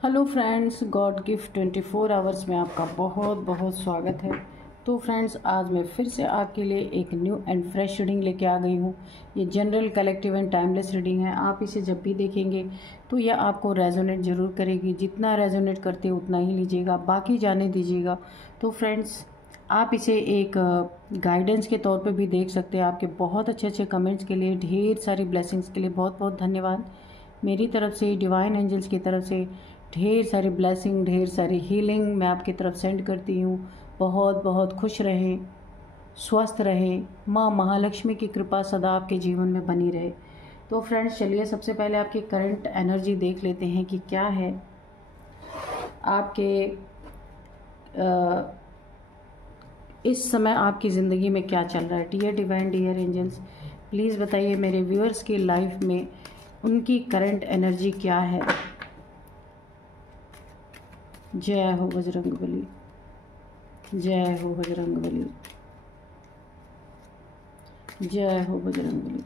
Hello friends, God gift 24 hours में आपका बहुत बहुत स्वागत है। तो फ्रेंड्स, आज मैं फिर से आपके लिए एक न्यू एंड फ्रेश रीडिंग लेके आ गई हूँ। ये general, collective and timeless reading है। आप इसे जब भी देखेंगे तो यह आपको रेजोनेट ज़रूर करेगी। जितना रेजोनेट करते हैं उतना ही लीजिएगा, बाकी जाने दीजिएगा। तो फ्रेंड्स, आप इसे एक गाइडेंस के तौर पे भी देख सकते हैं। आपके बहुत अच्छे अच्छे कमेंट्स के लिए, ढेर सारी ब्लेसिंग्स के लिए बहुत बहुत धन्यवाद। मेरी तरफ से, डिवाइन एंजल्स की तरफ से ढेर सारी ब्लेसिंग, ढेर सारी हीलिंग मैं आपकी तरफ सेंड करती हूँ। बहुत बहुत खुश रहें, स्वस्थ रहें, माँ महालक्ष्मी की कृपा सदा आपके जीवन में बनी रहे। तो फ्रेंड्स, चलिए सबसे पहले आपकी करंट एनर्जी देख लेते हैं कि क्या है आपके इस समय आपकी ज़िंदगी में क्या चल रहा है। Dear divine, dear angels, please बताइए मेरे व्यूअर्स की लाइफ में उनकी करंट एनर्जी क्या है। जय हो बजरंगबली, जय हो बजरंगबली, जय हो बजरंगबली।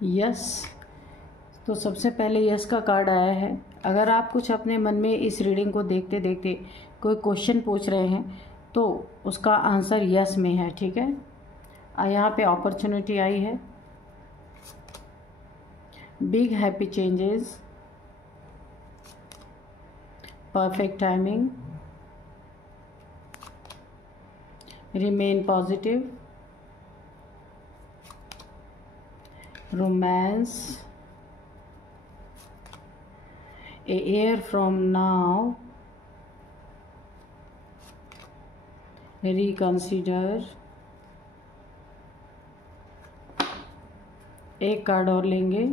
यस, तो सबसे पहले यस का कार्ड आया है। अगर आप कुछ अपने मन में इस रीडिंग को देखते देखते कोई क्वेश्चन पूछ रहे हैं तो उसका आंसर यस में है, ठीक है। यहाँ पे अपॉर्चुनिटी आई है, big happy changes, perfect timing, remain positive, romance, a year from now, reconsider। एक कार्ड और लेंगे,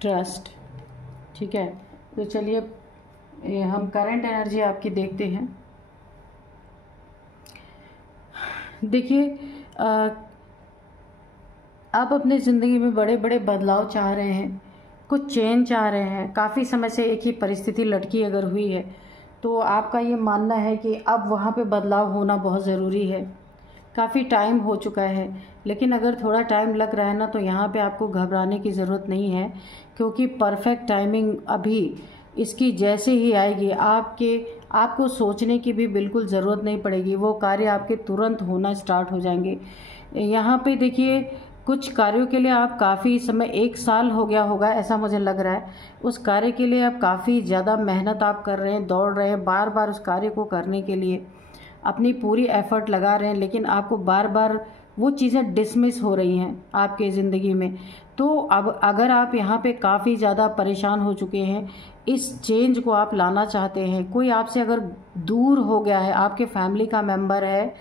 ट्रस्ट, ठीक है। तो चलिए हम करंट एनर्जी आपकी देखते हैं। देखिए, आप अपनी ज़िंदगी में बड़े बड़े बदलाव चाह रहे हैं, कुछ चेंज चाह रहे हैं। काफ़ी समय से एक ही परिस्थिति लटकी अगर हुई है तो आपका ये मानना है कि अब वहाँ पे बदलाव होना बहुत ज़रूरी है। काफ़ी टाइम हो चुका है, लेकिन अगर थोड़ा टाइम लग रहा है ना तो यहाँ पे आपको घबराने की ज़रूरत नहीं है, क्योंकि परफेक्ट टाइमिंग अभी इसकी जैसे ही आएगी आपको सोचने की भी बिल्कुल ज़रूरत नहीं पड़ेगी। वो कार्य आपके तुरंत होना स्टार्ट हो जाएंगे। यहाँ पे देखिए, कुछ कार्यों के लिए आप काफ़ी समय, 1 साल हो गया होगा ऐसा मुझे लग रहा है, उस कार्य के लिए आप काफ़ी ज़्यादा मेहनत आप कर रहे हैं, दौड़ रहे हैं, बार बार उस कार्य को करने के लिए अपनी पूरी एफर्ट लगा रहे हैं, लेकिन आपको बार बार वो चीज़ें डिसमिस हो रही हैं आपके ज़िंदगी में। तो अब अगर आप यहाँ पे काफ़ी ज़्यादा परेशान हो चुके हैं, इस चेंज को आप लाना चाहते हैं, कोई आपसे अगर दूर हो गया है, आपके फैमिली का मेंबर है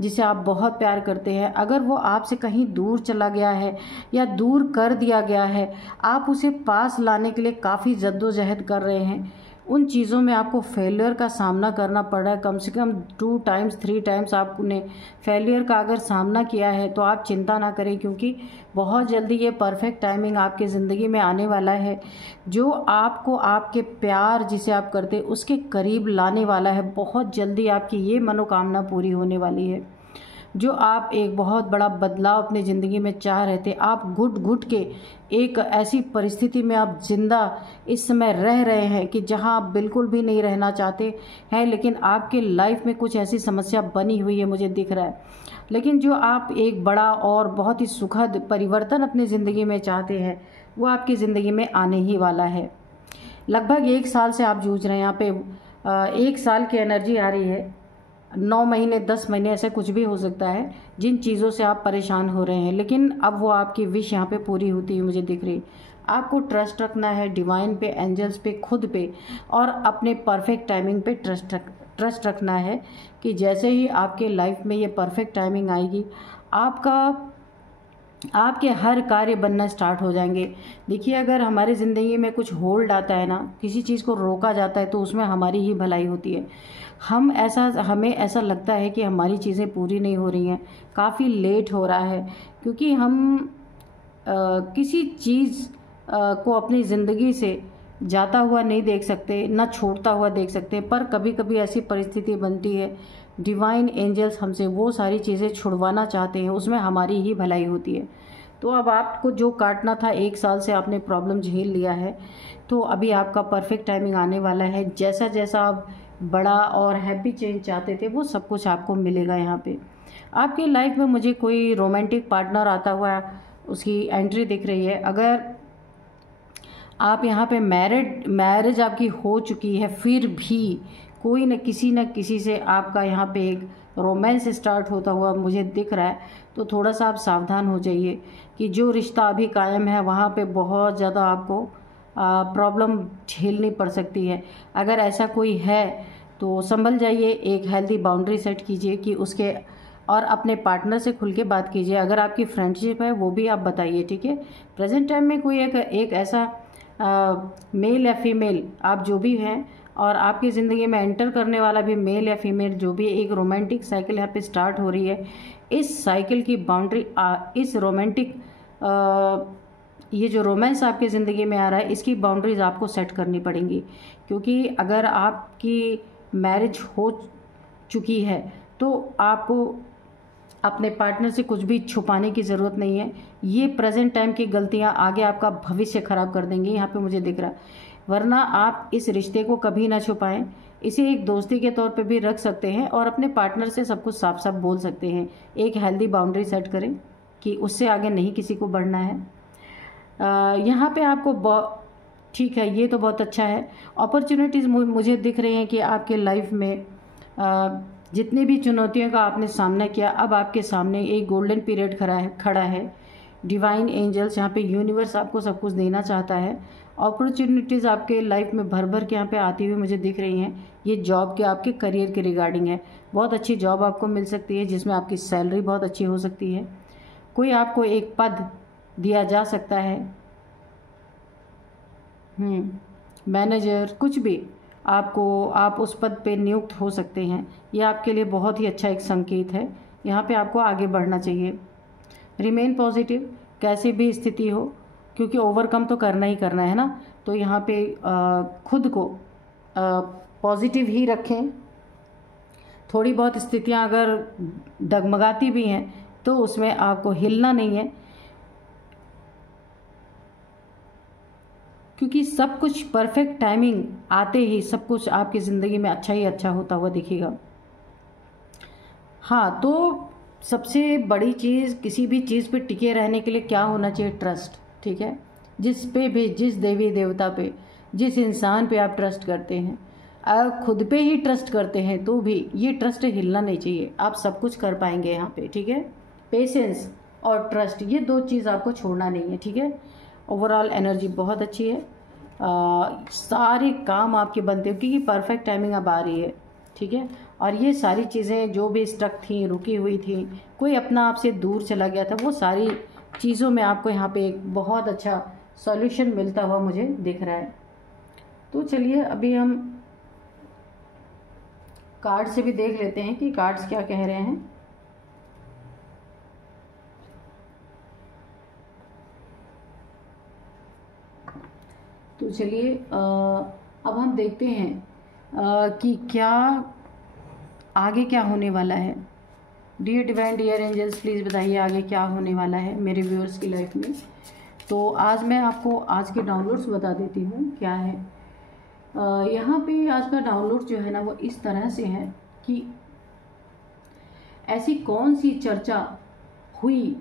जिसे आप बहुत प्यार करते हैं, अगर वो आपसे कहीं दूर चला गया है या दूर कर दिया गया है, आप उसे पास लाने के लिए काफ़ी जद्दोजहद कर रहे हैं, उन चीज़ों में आपको फेलियर का सामना करना पड़ रहा है। कम से कम 2 टाइम्स 3 टाइम्स आपने फेलियर का अगर सामना किया है तो आप चिंता ना करें, क्योंकि बहुत जल्दी ये परफेक्ट टाइमिंग आपके ज़िंदगी में आने वाला है, जो आपको आपके प्यार जिसे आप करते उसके करीब लाने वाला है। बहुत जल्दी आपकी ये मनोकामना पूरी होने वाली है। जो आप एक बहुत बड़ा बदलाव अपनी ज़िंदगी में चाह रहे थे, आप घुट घुट के एक ऐसी परिस्थिति में आप जिंदा इस समय रह रहे हैं कि जहां आप बिल्कुल भी नहीं रहना चाहते हैं, लेकिन आपके लाइफ में कुछ ऐसी समस्या बनी हुई है, मुझे दिख रहा है। लेकिन जो आप एक बड़ा और बहुत ही सुखद परिवर्तन अपनी ज़िंदगी में चाहते हैं, वो आपकी ज़िंदगी में आने ही वाला है। लगभग 1 साल से आप जूझ रहे हैं। यहाँ पे 1 साल की एनर्जी आ रही है, 9 महीने 10 महीने ऐसे कुछ भी हो सकता है जिन चीज़ों से आप परेशान हो रहे हैं, लेकिन अब वो आपकी विश यहाँ पे पूरी होती हुई मुझे दिख रही। आपको ट्रस्ट रखना है डिवाइन पे, एंजल्स पे, खुद पे और अपने परफेक्ट टाइमिंग पे ट्रस्ट रखना है कि जैसे ही आपके लाइफ में ये परफेक्ट टाइमिंग आएगी, आपके हर कार्य बनना स्टार्ट हो जाएंगे। देखिए, अगर हमारी ज़िंदगी में कुछ होल्ड आता है ना, किसी चीज़ को रोका जाता है, तो उसमें हमारी ही भलाई होती है। हमें ऐसा लगता है कि हमारी चीज़ें पूरी नहीं हो रही हैं, काफ़ी लेट हो रहा है, क्योंकि हम किसी चीज़ को अपनी ज़िंदगी से जाता हुआ नहीं देख सकते, ना छोड़ता हुआ देख सकते, पर कभी कभी ऐसी परिस्थिति बनती है, डिवाइन एंजल्स हमसे वो सारी चीज़ें छुड़वाना चाहते हैं, उसमें हमारी ही भलाई होती है। तो अब आपको जो काटना था, 1 साल से आपने प्रॉब्लम झेल लिया है, तो अभी आपका परफेक्ट टाइमिंग आने वाला है। जैसा जैसा आप बड़ा और हैप्पी चेंज चाहते थे, वो सब कुछ आपको मिलेगा। यहाँ पे आपकी लाइफ में मुझे कोई रोमांटिक पार्टनर आता हुआ उसकी एंट्री दिख रही है। अगर आप यहाँ पे मैरिज आपकी हो चुकी है, फिर भी कोई न किसी से आपका यहाँ पे एक रोमांस स्टार्ट होता हुआ मुझे दिख रहा है, तो थोड़ा सा आप सावधान हो जाइए कि जो रिश्ता अभी कायम है वहाँ पे बहुत ज़्यादा आपको प्रॉब्लम झेलनी पड़ सकती है। अगर ऐसा कोई है तो संभल जाइए, एक हेल्दी बाउंड्री सेट कीजिए कि उसके और अपने पार्टनर से खुल के बात कीजिए। अगर आपकी फ्रेंडशिप है वो भी आप बताइए, ठीक है। प्रेजेंट टाइम में कोई एक ऐसा मेल या फीमेल, आप जो भी हैं, और आपकी ज़िंदगी में एंटर करने वाला भी मेल या फीमेल, जो भी एक रोमांटिक साइकिल यहाँ पे स्टार्ट हो रही है, इस साइकिल की बाउंड्री, इस रोमांटिक ये जो रोमांस आपकी ज़िंदगी में आ रहा है, इसकी बाउंड्रीज आपको सेट करनी पड़ेंगी। क्योंकि अगर आपकी मैरिज हो चुकी है तो आपको अपने पार्टनर से कुछ भी छुपाने की ज़रूरत नहीं है। ये प्रेजेंट टाइम की गलतियां आगे आपका भविष्य खराब कर देंगी, यहाँ पे मुझे दिख रहा। वरना आप इस रिश्ते को कभी ना छुपाएं, इसे एक दोस्ती के तौर पे भी रख सकते हैं और अपने पार्टनर से सब कुछ साफ साफ बोल सकते हैं। एक हेल्दी बाउंड्री सेट करें कि उससे आगे नहीं किसी को बढ़ना है। यहाँ पे आपको ठीक है, ये तो बहुत अच्छा है। अपॉर्चुनिटीज़ मुझे दिख रही हैं कि आपके लाइफ में जितनी भी चुनौतियों का आपने सामना किया, अब आपके सामने एक गोल्डन पीरियड खड़ा है। डिवाइन एंजल्स, यहाँ पे यूनिवर्स आपको सब कुछ देना चाहता है। अपॉर्चुनिटीज़ आपके लाइफ में भर भर के यहाँ पे आती हुई मुझे दिख रही हैं। ये जॉब के, आपके करियर के रिगार्डिंग है। बहुत अच्छी जॉब आपको मिल सकती है जिसमें आपकी सैलरी बहुत अच्छी हो सकती है। कोई आपको एक पद दिया जा सकता है, मैनेजर, कुछ भी आप उस पद पे नियुक्त हो सकते हैं। यह आपके लिए बहुत ही अच्छा एक संकेत है। यहाँ पे आपको आगे बढ़ना चाहिए। रिमेन पॉजिटिव, कैसी भी स्थिति हो, क्योंकि ओवरकम तो करना ही करना है ना। तो यहाँ पे खुद को पॉजिटिव ही रखें। थोड़ी बहुत स्थितियाँ अगर डगमगाती भी हैं तो उसमें आपको हिलना नहीं है, क्योंकि सब कुछ परफेक्ट टाइमिंग आते ही सब कुछ आपकी ज़िंदगी में अच्छा ही अच्छा होता हुआ दिखेगा। हाँ, तो सबसे बड़ी चीज़, किसी भी चीज़ पे टिके रहने के लिए क्या होना चाहिए? ट्रस्ट, ठीक है। जिस पे भी, जिस देवी देवता पे, जिस इंसान पे आप ट्रस्ट करते हैं, अगर खुद पे ही ट्रस्ट करते हैं तो भी ये ट्रस्ट हिलना नहीं चाहिए। आप सब कुछ कर पाएंगे यहाँ पे, ठीक है। पेशेंस और ट्रस्ट, ये 2 चीज़ आपको छोड़ना नहीं है, ठीक है। ओवरऑल एनर्जी बहुत अच्छी है। सारे काम आपके बनते हैं क्योंकि परफेक्ट टाइमिंग अब आ रही है, ठीक है। और ये सारी चीज़ें जो भी स्टक थी, रुकी हुई थी, कोई अपना आपसे दूर चला गया था, वो सारी चीज़ों में आपको यहाँ पे एक बहुत अच्छा सॉल्यूशन मिलता हुआ मुझे दिख रहा है। तो चलिए अभी हम कार्ड से भी देख लेते हैं कि कार्ड्स क्या कह रहे हैं। तो चलिए अब हम देखते हैं कि क्या आगे क्या होने वाला है। Dear divine, dear angels, please बताइए आगे क्या होने वाला है मेरे व्यूअर्स की लाइफ में। तो आज मैं आपको आज के डाउनलोड्स बता देती हूँ क्या है। यहाँ पे आज का डाउनलोड जो है ना, वो इस तरह से है कि ऐसी कौन सी चर्चा हुई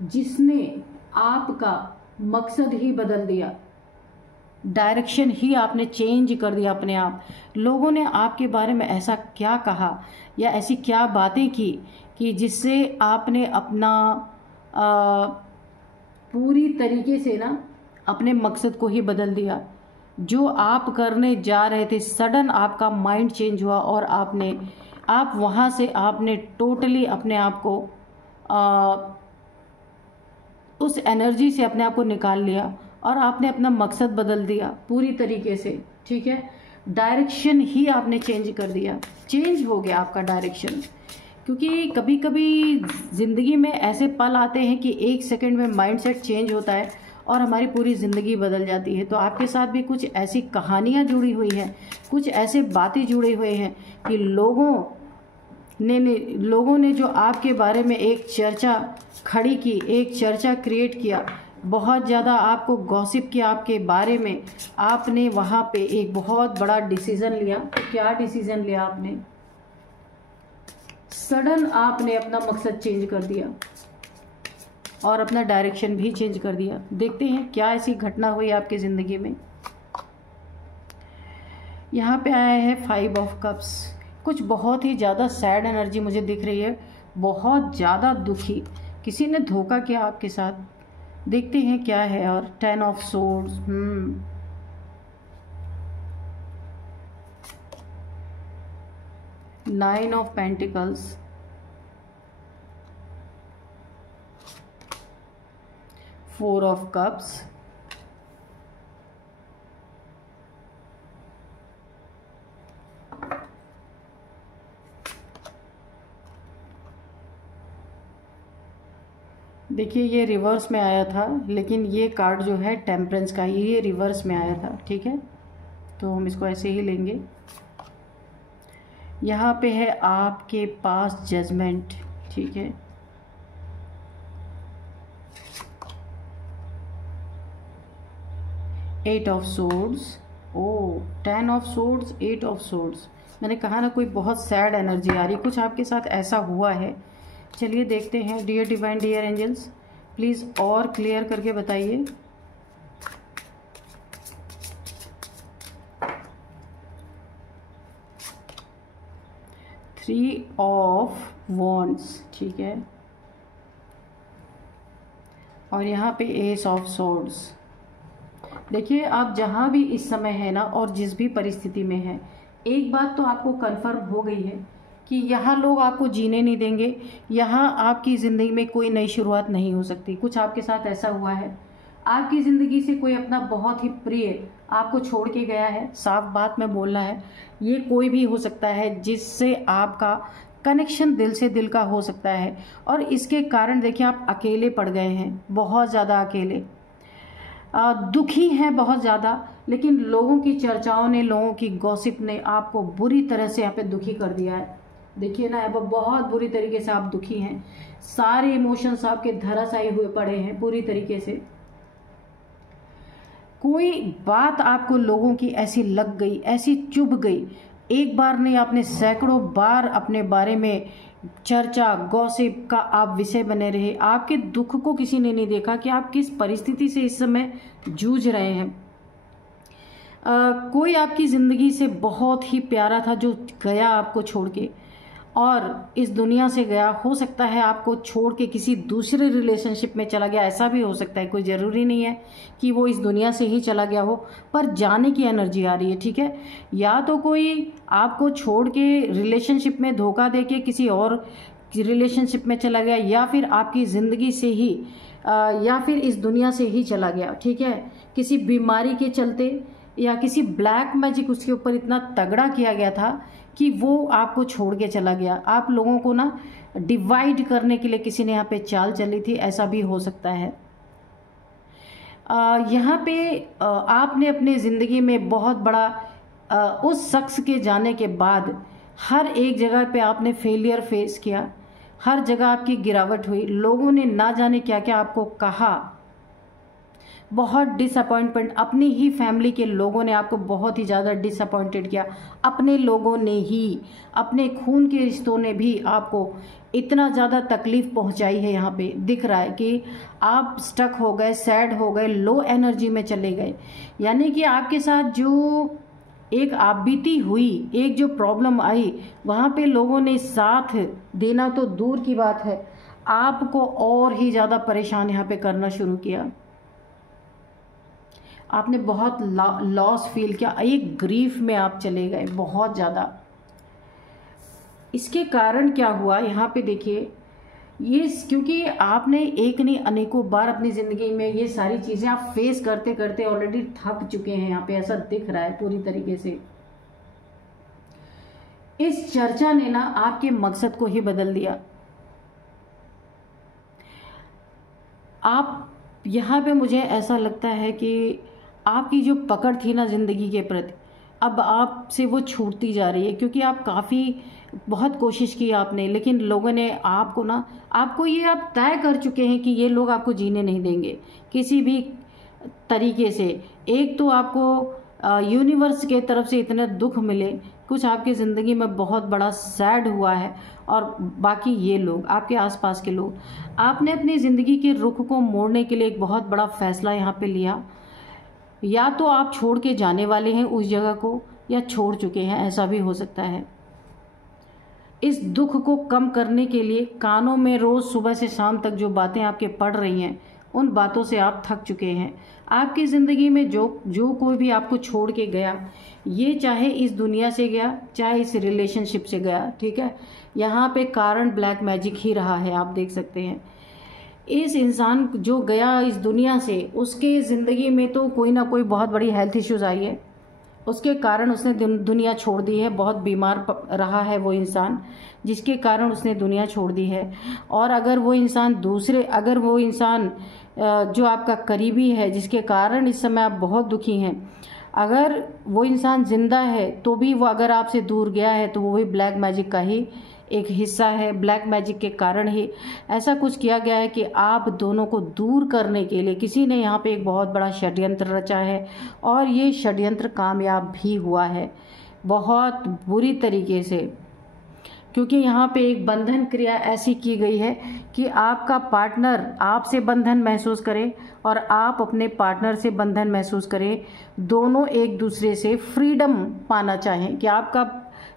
जिसने आपका मकसद ही बदल दिया। डायरेक्शन ही आपने चेंज कर दिया अपने आप। लोगों ने आपके बारे में ऐसा क्या कहा या ऐसी क्या बातें की कि जिससे आपने अपना पूरी तरीके से ना अपने मकसद को ही बदल दिया। जो आप करने जा रहे थे, सडन आपका माइंड चेंज हुआ और आप वहाँ से आपने टोटली अपने आप को उस एनर्जी से अपने आप को निकाल लिया और आपने अपना मकसद बदल दिया पूरी तरीके से, ठीक है। डायरेक्शन ही आपने चेंज कर दिया, चेंज हो गया आपका डायरेक्शन। क्योंकि कभी कभी ज़िंदगी में ऐसे पल आते हैं कि 1 सेकंड में माइंडसेट चेंज होता है और हमारी पूरी ज़िंदगी बदल जाती है। तो आपके साथ भी कुछ ऐसी कहानियाँ जुड़ी हुई हैं, कुछ ऐसे बातें जुड़ी हुई हैं कि लोगों ने जो आपके बारे में एक चर्चा खड़ी की, एक चर्चा क्रिएट किया, बहुत ज़्यादा आपको गॉसिप किया आपके बारे में। आपने वहाँ पे एक बहुत बड़ा डिसीज़न लिया। क्या डिसीज़न लिया आपने? सडन आपने अपना मकसद चेंज कर दिया और अपना डायरेक्शन भी चेंज कर दिया। देखते हैं क्या ऐसी घटना हुई आपकी ज़िंदगी में। यहाँ पे आया है 5 ऑफ कप्स। कुछ बहुत ही ज़्यादा सैड एनर्जी मुझे दिख रही है, बहुत ज़्यादा दुखी, किसी ने धोखा किया आपके साथ। देखते हैं क्या है। और 10 of swords, 9 of pentacles, 4 of cups, देखिए ये रिवर्स में आया था, लेकिन ये कार्ड जो है टेम्परेंस का, ये रिवर्स में आया था, ठीक है। तो हम इसको ऐसे ही लेंगे। यहाँ पे है आपके पास जजमेंट, ठीक है। Eight of swords, 10 of swords, 8 of swords. मैंने कहा ना कोई बहुत सैड एनर्जी आ रही, कुछ आपके साथ ऐसा हुआ है। चलिए देखते हैं। Dear divine, dear angels, please और क्लियर करके बताइए। थ्री ऑफ वॉन्ड्स, ठीक है। और यहाँ पे एस ऑफ सोर्ड्स। देखिए आप जहाँ भी इस समय है ना और जिस भी परिस्थिति में है, एक बात तो आपको कन्फर्म हो गई है कि यहाँ लोग आपको जीने नहीं देंगे, यहाँ आपकी ज़िंदगी में कोई नई शुरुआत नहीं हो सकती। कुछ आपके साथ ऐसा हुआ है, आपकी ज़िंदगी से कोई अपना बहुत ही प्रिय आपको छोड़ के गया है। साफ बात में बोलना है, ये कोई भी हो सकता है जिससे आपका कनेक्शन दिल से दिल का हो सकता है। और इसके कारण देखिए आप अकेले पड़ गए हैं, बहुत ज़्यादा अकेले, दुखी हैं बहुत ज़्यादा। लेकिन लोगों की चर्चाओं ने, लोगों की गॉसिप ने आपको बुरी तरह से यहाँ पे दुखी कर दिया है। देखिए ना, अब बहुत बुरी तरीके से आप दुखी हैं, सारे इमोशंस आपके धराशायी हुए पड़े हैं पूरी तरीके से। कोई बात आपको लोगों की ऐसी लग गई, ऐसी चुभ गई, एक बार नहीं आपने सैकड़ों बार अपने बारे में चर्चा गॉसिप का आप विषय बने रहे। आपके दुख को किसी ने नहीं देखा कि आप किस परिस्थिति से इस समय जूझ रहे हैं। कोई आपकी ज़िंदगी से बहुत ही प्यारा था जो गया आपको छोड़ के, और इस दुनिया से गया। हो सकता है आपको छोड़ के किसी दूसरे रिलेशनशिप में चला गया, ऐसा भी हो सकता है। कोई ज़रूरी नहीं है कि वो इस दुनिया से ही चला गया हो, पर जाने की एनर्जी आ रही है, ठीक है। या तो कोई आपको छोड़ के रिलेशनशिप में धोखा दे के किसी और रिलेशनशिप में चला गया, या फिर आपकी ज़िंदगी से ही या फिर इस दुनिया से ही चला गया, ठीक है। किसी बीमारी के चलते या किसी ब्लैक मैजिक उसके ऊपर इतना तगड़ा किया गया था कि वो आपको छोड़ के चला गया। आप लोगों को ना डिवाइड करने के लिए किसी ने यहाँ पे चाल चली थी, ऐसा भी हो सकता है। यहाँ पे आपने अपनी ज़िंदगी में बहुत बड़ा उस शख्स के जाने के बाद हर एक जगह पे आपने फेलियर फेस किया, हर जगह आपकी गिरावट हुई। लोगों ने ना जाने क्या क्या आपको कहा, बहुत डिसअपॉइंटमेंट, अपनी ही फैमिली के लोगों ने आपको बहुत ही ज़्यादा डिसअपॉइंटेड किया। अपने लोगों ने ही, अपने खून के रिश्तों ने भी आपको इतना ज़्यादा तकलीफ़ पहुंचाई है। यहाँ पे दिख रहा है कि आप स्टक हो गए, सैड हो गए, लो एनर्जी में चले गए। यानी कि आपके साथ जो एक आपबीती हुई, एक जो प्रॉब्लम आई, वहाँ पे लोगों ने साथ देना तो दूर की बात है, आपको और ही ज़्यादा परेशान यहाँ पे करना शुरू किया। आपने बहुत लॉस फील किया, एक ग्रीफ में आप चले गए बहुत ज़्यादा। इसके कारण क्या हुआ यहाँ पे देखिए, ये क्योंकि आपने एक नहीं अनेकों बार अपनी ज़िंदगी में ये सारी चीज़ें आप फेस करते करते ऑलरेडी थक चुके हैं। यहाँ पे ऐसा दिख रहा है पूरी तरीके से। इस चर्चा ने ना आपके मकसद को ही बदल दिया। आप यहाँ पे मुझे ऐसा लगता है कि आपकी जो पकड़ थी ना ज़िंदगी के प्रति, अब आपसे वो छूटती जा रही है, क्योंकि आप काफ़ी बहुत कोशिश की आपने, लेकिन लोगों ने आपको ना, आपको ये आप तय कर चुके हैं कि ये लोग आपको जीने नहीं देंगे किसी भी तरीके से। एक तो आपको यूनिवर्स के तरफ से इतने दुख मिले, कुछ आपकी ज़िंदगी में बहुत बड़ा सैड हुआ है, और बाकी ये लोग आपके आसपास के लोग, आपने अपनी ज़िंदगी के रुख को मोड़ने के लिए एक बहुत बड़ा फैसला यहाँ पे लिया। या तो आप छोड़ के जाने वाले हैं उस जगह को, या छोड़ चुके हैं, ऐसा भी हो सकता है। इस दुख को कम करने के लिए कानों में रोज़ सुबह से शाम तक जो बातें आपके पड़ रही हैं, उन बातों से आप थक चुके हैं। आपकी ज़िंदगी में जो कोई भी आपको छोड़ के गया, ये चाहे इस दुनिया से गया, चाहे इस रिलेशनशिप से गया, ठीक है, यहाँ पे कारण ब्लैक मैजिक ही रहा है। आप देख सकते हैं इस इंसान जो गया इस दुनिया से, उसके ज़िंदगी में तो कोई ना कोई बहुत बड़ी हेल्थ इश्यूज़ आई है, उसके कारण उसने दुनिया छोड़ दी है। बहुत बीमार रहा है वो इंसान, जिसके कारण उसने दुनिया छोड़ दी है। और अगर वो इंसान जो आपका करीबी है, जिसके कारण इस समय आप बहुत दुखी हैं, अगर वो इंसान जिंदा है तो भी वो अगर आपसे दूर गया है तो वो भी ब्लैक मैजिक का ही एक हिस्सा है। ब्लैक मैजिक के कारण ही ऐसा कुछ किया गया है कि आप दोनों को दूर करने के लिए किसी ने यहाँ पे एक बहुत बड़ा षड्यंत्र रचा है, और ये षड्यंत्र कामयाब भी हुआ है बहुत बुरी तरीके से। क्योंकि यहाँ पे एक बंधन क्रिया ऐसी की गई है कि आपका पार्टनर आपसे बंधन महसूस करे और आप अपने पार्टनर से बंधन महसूस करें। दोनों एक दूसरे से फ्रीडम पाना चाहें, कि आपका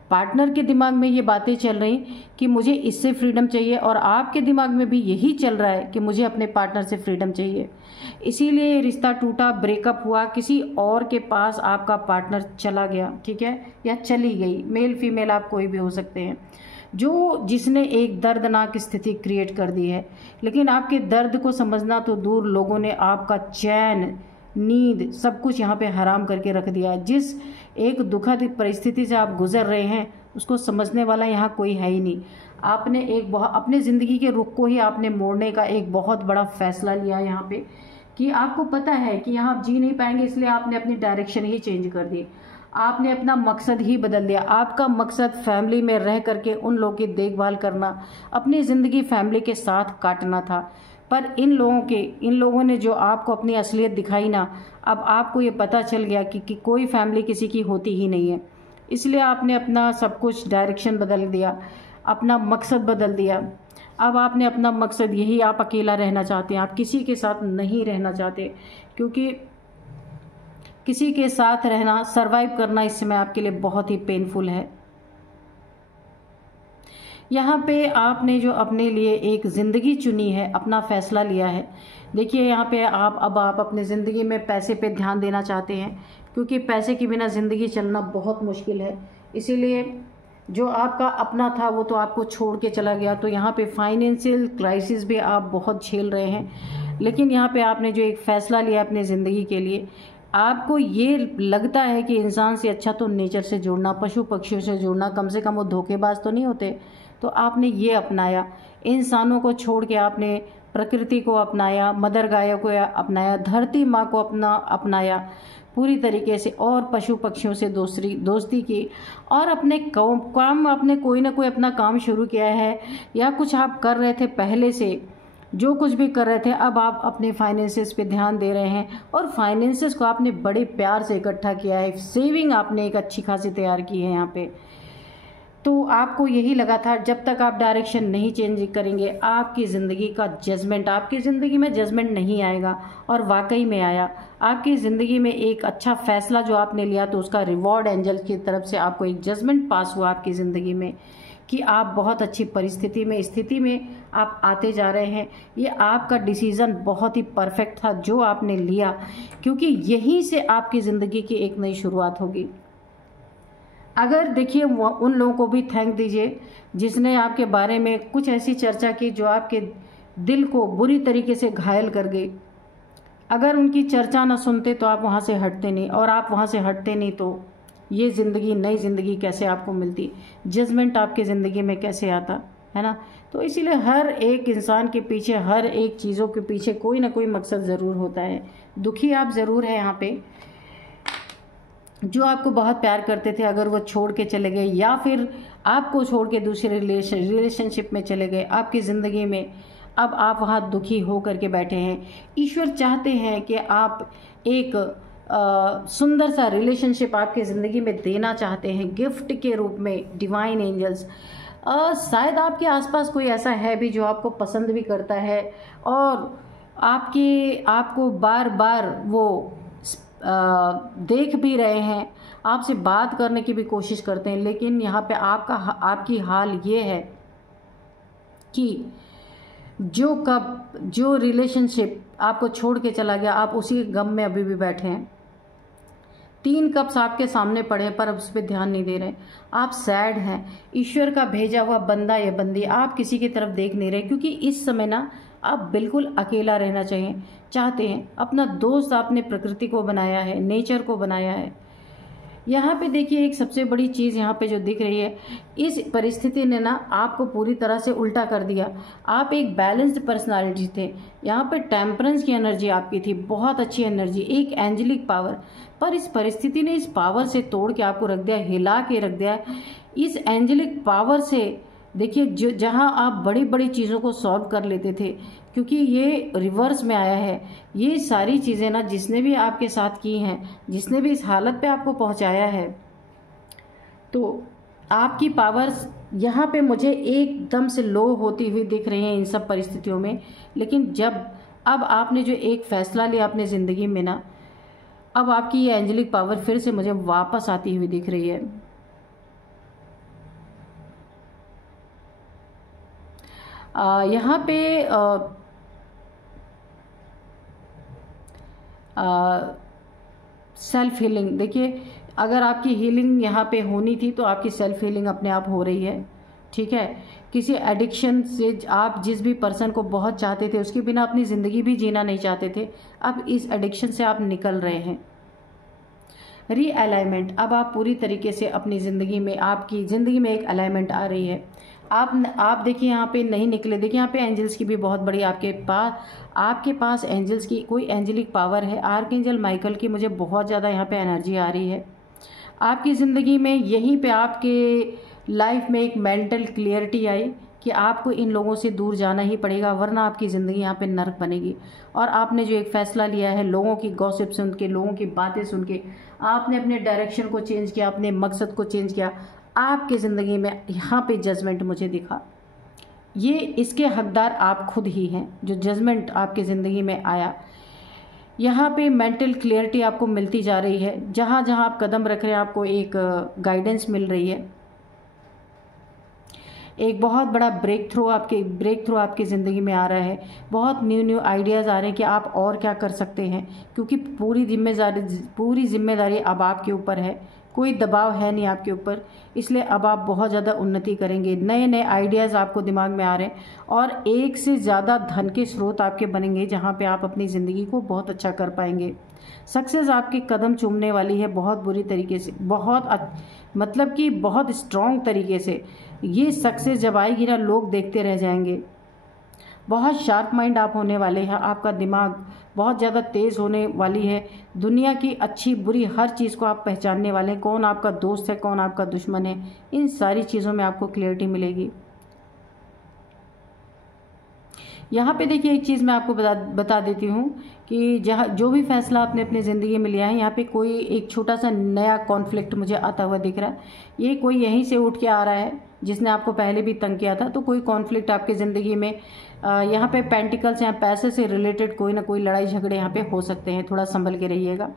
पार्टनर के दिमाग में ये बातें चल रही कि मुझे इससे फ्रीडम चाहिए, और आपके दिमाग में भी यही चल रहा है कि मुझे अपने पार्टनर से फ्रीडम चाहिए। इसीलिए रिश्ता टूटा, ब्रेकअप हुआ, किसी और के पास आपका पार्टनर चला गया, ठीक है, या चली गई। मेल फीमेल आप कोई भी हो सकते हैं, जिसने एक दर्दनाक स्थिति क्रिएट कर दी है। लेकिन आपके दर्द को समझना तो दूर, लोगों ने आपका चैन, नींद, सब कुछ यहाँ पे हराम करके रख दिया। जिस एक दुखद परिस्थिति से आप गुजर रहे हैं, उसको समझने वाला यहाँ कोई है ही नहीं। आपने अपने ज़िंदगी के रुख को ही आपने मोड़ने का एक बहुत बड़ा फैसला लिया यहाँ पे, कि आपको पता है कि यहाँ आप जी नहीं पाएंगे, इसलिए आपने अपनी डायरेक्शन ही चेंज कर दी। आपने अपना मकसद ही बदल दिया। आपका मकसद फैमिली में रह करके उन लोगों की देखभाल करना, अपनी ज़िंदगी फैमिली के साथ काटना था। पर इन लोगों ने जो आपको अपनी असलियत दिखाई ना, अब आपको ये पता चल गया कि कोई फैमिली किसी की होती ही नहीं है। इसलिए आपने अपना सब कुछ डायरेक्शन बदल दिया, अपना मकसद बदल दिया। अब आपने अपना मकसद यही, आप अकेला रहना चाहते हैं, आप किसी के साथ नहीं रहना चाहते, क्योंकि किसी के साथ रहना, सरवाइव करना इस समय आपके लिए बहुत ही पेनफुल है। यहाँ पे आपने जो अपने लिए एक ज़िंदगी चुनी है, अपना फैसला लिया है। देखिए यहाँ पे आप अपने ज़िंदगी में पैसे पे ध्यान देना चाहते हैं, क्योंकि पैसे के बिना ज़िंदगी चलना बहुत मुश्किल है। इसीलिए जो आपका अपना था वो तो आपको छोड़ के चला गया, तो यहाँ पे फाइनेंशियल क्राइसिस भी आप बहुत झेल रहे हैं। लेकिन यहाँ पे आपने जो एक फ़ैसला लिया अपने ज़िंदगी के लिए, आपको ये लगता है कि इंसान से अच्छा तो नेचर से जुड़ना, पशु पक्षियों से जुड़ना, कम से कम वो धोखेबाज तो नहीं होते। तो आपने ये अपनाया, इंसानों को छोड़ के आपने प्रकृति को अपनाया, मदर गायों को अपनाया, धरती माँ को अपनाया पूरी तरीके से, और पशु पक्षियों से दोस्ती की, और अपने काम, आपने कोई ना कोई अपना काम शुरू किया है, या कुछ आप कर रहे थे पहले से, जो कुछ भी कर रहे थे अब आप अपने फाइनेंसेस पे ध्यान दे रहे हैं और फाइनेंसेस को आपने बड़े प्यार से इकट्ठा किया है, सेविंग आपने एक अच्छी खासी तैयार की है यहाँ पे। तो आपको यही लगा था जब तक आप डायरेक्शन नहीं चेंज करेंगे आपकी ज़िंदगी का जजमेंट, आपकी ज़िंदगी में जजमेंट नहीं आएगा, और वाकई में आया। आपकी ज़िंदगी में एक अच्छा फैसला जो आपने लिया तो उसका रिवॉर्ड एंजल की तरफ से आपको एक जजमेंट पास हुआ आपकी ज़िंदगी में कि आप बहुत अच्छी स्थिति में आप आते जा रहे हैं। ये आपका डिसीज़न बहुत ही परफेक्ट था जो आपने लिया, क्योंकि यहीं से आपकी ज़िंदगी की एक नई शुरुआत होगी। अगर देखिए उन लोगों को भी थैंक दीजिए जिसने आपके बारे में कुछ ऐसी चर्चा की जो आपके दिल को बुरी तरीके से घायल कर गई। अगर उनकी चर्चा ना सुनते तो आप वहाँ से हटते नहीं, और आप वहाँ से हटते नहीं तो ये ज़िंदगी, नई ज़िंदगी कैसे आपको मिलती, जजमेंट आपकी ज़िंदगी में कैसे आता, है ना। तो इसीलिए हर एक इंसान के पीछे, हर एक चीज़ों के पीछे कोई ना कोई मकसद ज़रूर होता है। दुखी आप ज़रूर हैं यहाँ पे। जो आपको बहुत प्यार करते थे अगर वो छोड़ के चले गए या फिर आपको छोड़ के दूसरे रिलेशनशिप में चले गए आपकी ज़िंदगी में, अब आप वहाँ दुखी हो करके बैठे हैं। ईश्वर चाहते हैं कि आप एक सुंदर सा रिलेशनशिप आपकी ज़िंदगी में देना चाहते हैं गिफ्ट के रूप में, डिवाइन एंजल्स। शायद आपके आसपास कोई ऐसा है भी जो आपको पसंद भी करता है और आपको बार बार वो देख भी रहे हैं, आपसे बात करने की भी कोशिश करते हैं, लेकिन यहाँ पे आपकी हाल ये है कि जो रिलेशनशिप आपको छोड़ के चला गया आप उसी गम में अभी भी बैठे हैं। 3 कप्स आपके सामने पड़े पर अब उस पर ध्यान नहीं दे रहे, आप सैड हैं। ईश्वर का भेजा हुआ बंदा या बंदी आप किसी की तरफ देख नहीं रहे, क्योंकि इस समय ना आप बिल्कुल अकेला रहना चाहते हैं। अपना दोस्त आपने प्रकृति को बनाया है, नेचर को बनाया है। यहाँ पे देखिए एक सबसे बड़ी चीज़ यहाँ पे जो दिख रही है, इस परिस्थिति ने ना आपको पूरी तरह से उल्टा कर दिया। आप एक बैलेंस्ड पर्सनालिटी थे, यहाँ पे टेम्परेंस की एनर्जी आपकी थी, बहुत अच्छी एनर्जी, एक एंजेलिक पावर, पर इस परिस्थिति ने इस पावर से तोड़ के आपको रख दिया, हिला के रख दिया। इस एंजेलिक पावर से देखिए जहाँ आप बड़ी बड़ी चीज़ों को सॉल्व कर लेते थे, क्योंकि ये रिवर्स में आया है। ये सारी चीज़ें ना जिसने भी आपके साथ की हैं, जिसने भी इस हालत पे आपको पहुंचाया है, तो आपकी पावर्स यहाँ पे मुझे एकदम से लो होती हुई दिख रही हैं इन सब परिस्थितियों में। लेकिन अब आपने जो एक फैसला लिया अपनी ज़िंदगी में ना, अब आपकी ये एंजेलिक पावर फिर से मुझे वापस आती हुई दिख रही है। यहाँ पे सेल्फ हीलिंग, देखिए अगर आपकी हीलिंग यहाँ पे होनी थी तो आपकी सेल्फ हीलिंग अपने आप हो रही है, ठीक है। किसी एडिक्शन से आप जिस भी पर्सन को बहुत चाहते थे उसके बिना अपनी ज़िंदगी भी जीना नहीं चाहते थे, अब इस एडिक्शन से आप निकल रहे हैं। रीअलाइनमेंट, अब आप पूरी तरीके से अपनी ज़िंदगी में, आपकी ज़िंदगी में एक अलाइनमेंट आ रही है। आप देखिए यहाँ पे नहीं निकले, देखिए यहाँ पे एंजल्स की भी बहुत बड़ी आपके पास एंजल्स की कोई एंजेलिक पावर है। आर्कएंजल माइकल की मुझे बहुत ज़्यादा यहाँ पे एनर्जी आ रही है आपकी ज़िंदगी में। यहीं पे आपके लाइफ में एक मेंटल क्लियरिटी आई कि आपको इन लोगों से दूर जाना ही पड़ेगा, वरना आपकी ज़िंदगी यहाँ पे नर्क बनेगी। और आपने जो एक फ़ैसला लिया है, लोगों की गॉसिप सुन के, लोगों की बातें सुन के, आपने अपने डायरेक्शन को चेंज किया, अपने मकसद को चेंज किया। आपकी ज़िंदगी में यहाँ पे जजमेंट मुझे दिखा, ये इसके हकदार आप खुद ही हैं। जो जजमेंट आपकी ज़िंदगी में आया, यहाँ पे मेंटल क्लियरिटी आपको मिलती जा रही है। जहाँ जहाँ आप कदम रख रहे हैं आपको एक गाइडेंस मिल रही है। एक बहुत बड़ा ब्रेक थ्रू आपकी ज़िंदगी में आ रहा है। बहुत न्यू आइडियाज़ आ रहे हैं कि आप और क्या कर सकते हैं, क्योंकि पूरी जिम्मेदारी अब आपके ऊपर है, कोई दबाव है नहीं आपके ऊपर। इसलिए अब आप बहुत ज़्यादा उन्नति करेंगे, नए नए आइडियाज़ आपको दिमाग में आ रहे हैं और एक से ज़्यादा धन के स्रोत आपके बनेंगे, जहाँ पे आप अपनी ज़िंदगी को बहुत अच्छा कर पाएंगे। सक्सेस आपके कदम चूमने वाली है बहुत बुरी तरीके से, मतलब कि बहुत स्ट्रॉन्ग तरीके से। ये सक्सेस जब आएगी ना, लोग देखते रह जाएंगे। बहुत शार्प माइंड आप होने वाले हैं, आपका दिमाग बहुत ज़्यादा तेज़ होने वाली है। दुनिया की अच्छी बुरी हर चीज़ को आप पहचानने वाले हैं, कौन आपका दोस्त है, कौन आपका दुश्मन है, इन सारी चीज़ों में आपको क्लियरिटी मिलेगी। यहाँ पे देखिए एक चीज़ मैं आपको बता देती हूँ कि जहाँ जो भी फैसला आपने अपनी ज़िंदगी में लिया है, यहाँ पे कोई एक छोटा सा नया कॉन्फ्लिक्ट मुझे आता हुआ दिख रहा है। ये कोई यहीं से उठ के आ रहा है जिसने आपको पहले भी तंग किया था। तो कोई कॉन्फ्लिक्ट आपकी ज़िंदगी में यहाँ पे पेंटिकल्स या पैसे से रिलेटेड कोई ना कोई लड़ाई झगड़े यहाँ पे हो सकते हैं, थोड़ा संभल के रहिएगा।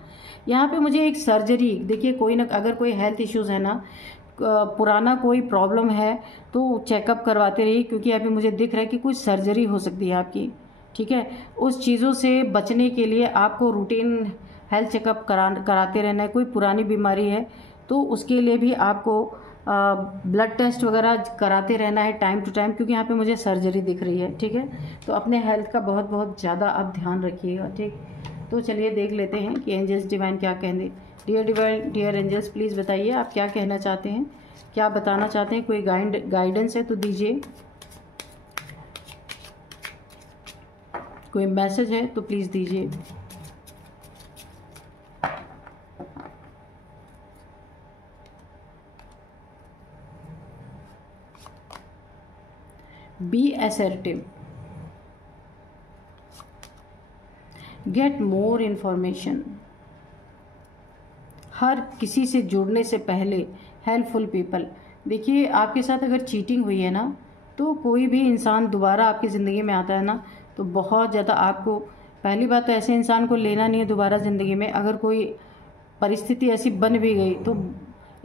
यहाँ पे मुझे एक सर्जरी देखिए, कोई ना अगर कोई हेल्थ इश्यूज़ है ना, पुराना कोई प्रॉब्लम है तो चेकअप करवाते रहिए, क्योंकि यहाँ पे मुझे दिख रहा है कि कुछ सर्जरी हो सकती है आपकी। ठीक है, उस चीज़ों से बचने के लिए आपको रूटीन हेल्थ चेकअप कराते रहना है। कोई पुरानी बीमारी है तो उसके लिए भी आपको ब्लड टेस्ट वगैरह कराते रहना है टाइम टू टाइम, क्योंकि यहाँ पे मुझे सर्जरी दिख रही है। ठीक है, तो अपने हेल्थ का बहुत बहुत ज़्यादा आप ध्यान रखिएगा। ठीक, तो चलिए देख लेते हैं कि एंजल्स डिवाइन क्या कहते। Dear divine, dear angels, please बताइए आप क्या कहना चाहते हैं, क्या बताना चाहते हैं। कोई गाइडेंस है तो दीजिए, कोई मैसेज है तो प्लीज़ दीजिए। Be assertive, get more information. हर किसी से जुड़ने से पहले हेल्पफुल पीपल। देखिए आपके साथ अगर चीटिंग हुई है ना, तो कोई भी इंसान दोबारा आपकी ज़िंदगी में आता है ना, तो बहुत ज़्यादा आपको, पहली बात तो ऐसे इंसान को लेना नहीं है दोबारा ज़िंदगी में। अगर कोई परिस्थिति ऐसी बन भी गई तो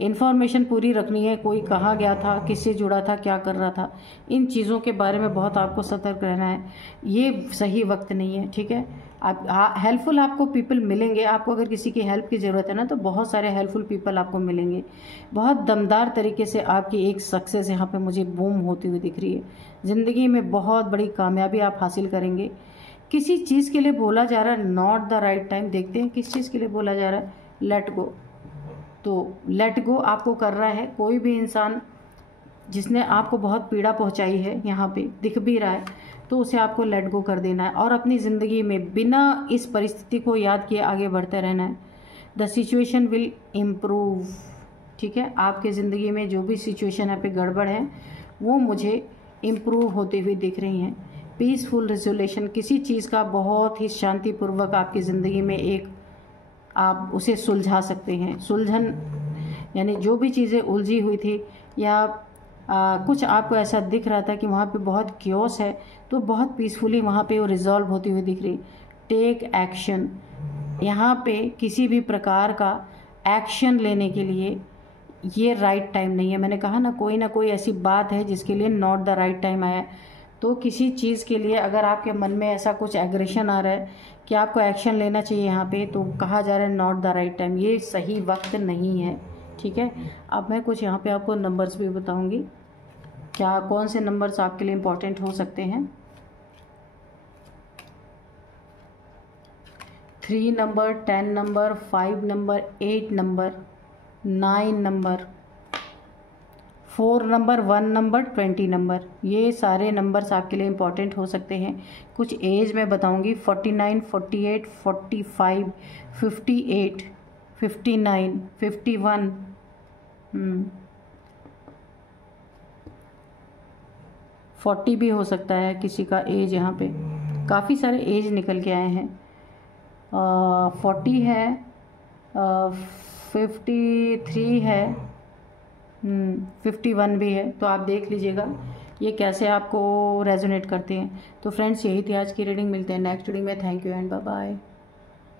इन्फॉर्मेशन पूरी रखनी है, कोई कहाँ गया था, किससे जुड़ा था, क्या कर रहा था, इन चीज़ों के बारे में बहुत आपको सतर्क रहना है। ये सही वक्त नहीं है। ठीक है, आप हेल्पफुल आपको पीपल मिलेंगे। आपको अगर किसी की हेल्प की ज़रूरत है ना, तो बहुत सारे हेल्पफुल पीपल आपको मिलेंगे। बहुत दमदार तरीके से आपकी एक सक्सेस यहाँ पे मुझे बूम होती हुई दिख रही है। ज़िंदगी में बहुत बड़ी कामयाबी आप हासिल करेंगे। किसी चीज़ के लिए बोला जा रहा है नॉट द राइट टाइम। देखते हैं किस चीज़ के लिए बोला जा रहा है, लेट गो। तो लेट गो आपको कर रहा है कोई भी इंसान जिसने आपको बहुत पीड़ा पहुंचाई है, यहाँ पे दिख भी रहा है, तो उसे आपको लेट गो कर देना है और अपनी ज़िंदगी में बिना इस परिस्थिति को याद किए आगे बढ़ते रहना है। The situation will improve. ठीक है, आपके ज़िंदगी में जो भी सिचुएशन यहाँ पे गड़बड़ है वो मुझे इम्प्रूव होते हुए दिख रही हैं। पीसफुल रेजोल्यूशन, किसी चीज़ का बहुत ही शांतिपूर्वक आपकी ज़िंदगी में एक आप उसे सुलझा सकते हैं। सुलझन यानी जो भी चीज़ें उलझी हुई थी या कुछ आपको ऐसा दिख रहा था कि वहाँ पे बहुत क्योस है, तो बहुत पीसफुली वहाँ पे वो रिजॉल्व होती हुई दिख रही। टेक एक्शन, यहाँ पे किसी भी प्रकार का एक्शन लेने के लिए ये राइट टाइम नहीं है। मैंने कहा ना कोई ऐसी बात है जिसके लिए नॉट द राइट टाइम आया। तो किसी चीज़ के लिए अगर आपके मन में ऐसा कुछ एग्रेशन आ रहा है कि आपको एक्शन लेना चाहिए यहाँ पे, तो कहा जा रहा है नॉट द राइट टाइम, ये सही वक्त नहीं है। ठीक है, अब मैं कुछ यहाँ पे आपको नंबर्स भी बताऊँगी, क्या कौन से नंबर्स आपके लिए इम्पोर्टेंट हो सकते हैं। 3 number, 10 number, 5 number, 8 number, 9 number, 4 number, 1 number, 20 number, ये सारे नंबर्स आपके लिए इम्पॉर्टेंट हो सकते हैं। कुछ एज मैं बताऊंगी, 49, 48, 45, 58, 59, 51, 40 भी हो सकता है किसी का एज। यहाँ पे काफ़ी सारे एज निकल के आए हैं। 40 है, 53 है, 51 भी है। तो आप देख लीजिएगा ये कैसे आपको रेजोनेट करते हैं। तो फ्रेंड्स, यही थी आज की रीडिंग। मिलते हैं नेक्स्ट रीडिंग में। Thank you and bye bye.